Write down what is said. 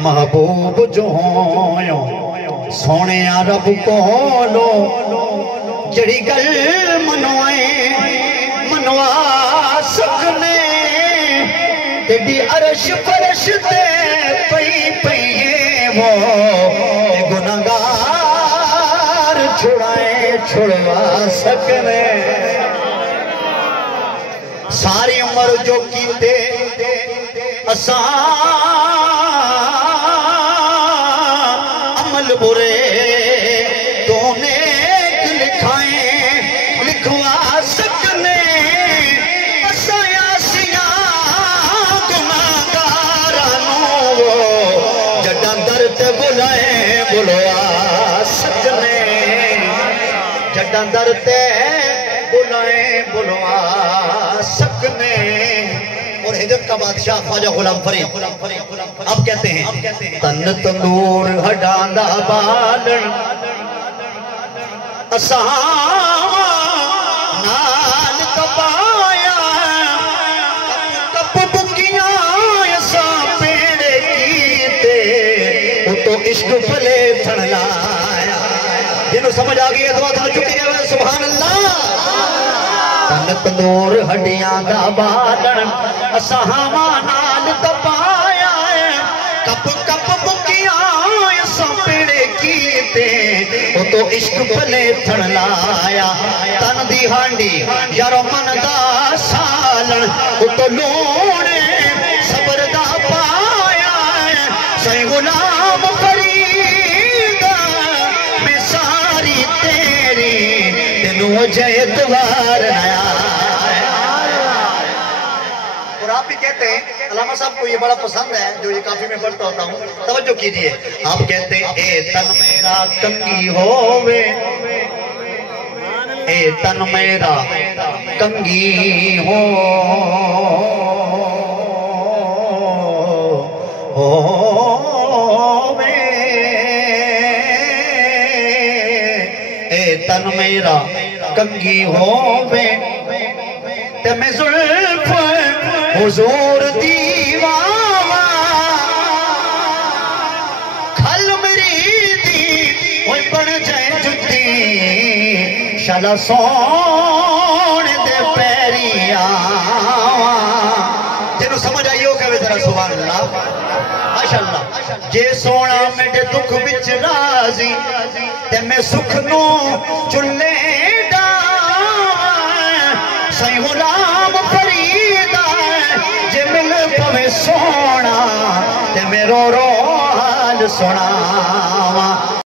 محبوب جو ہویوں سونے رب کولو جڑی گل منوا سکنے تیری عرش فرش تے پئی وہ گناہگار چھڑوا سکنے ساری عمر جو کیتے عمل برے تو نیک لکھوا سکنے گناہگارانوں جڈاں در تے بلوا سکنے جڈاں در تے بلوا سکنے اور ہجرت کا بادشاہ خواجہ غلام فرید اب کہتے ہیں تن تندور ہڈاندا بالن نال تپایا کپ بکیاں اساں پیڑے کیتے وہ تو عشق پلے تھن لایا جنہوں سمجھ آ گئی ہے دعا تھا چکی ہے سبحان اللہ تن تندور ہڈیاں دا بالن اساں نال تپایا کپ بکیاں اساں پیڑے کیتے وہ تو عشق پلے تھن لایا تن دی ہانڈی یارو من دا سالن وہ تو لونے صبر دا پایا سائیں غلام فرید میں ساری تیری تینوں وجہ اتوار نیا اور آپ بھی کہتے ہیں علامہ صاحب کو یہ بڑا پسند ہے جو یہ کافی میں پڑھتا ہوتا ہوں توجہ کیجئے آپ کہتے ہیں اے تن میرا کنگی ہووے اے تن میرا کنگی ہووے اے تن میرا کنگی ہووے تے میں زلف حضور دیواں کھل میری دی ہوئی بن جائے جتی شالا سونے دے پیری آواں جنہوں سمجھ آئیو کہ ذرا سبحان اللہ ماشاءاللہ جے سونا میرے دکھ بچ رازی تے میں سکھ نو چلے سائیں غلام فرید جے مل پوے سونا تے میں رو حال سنا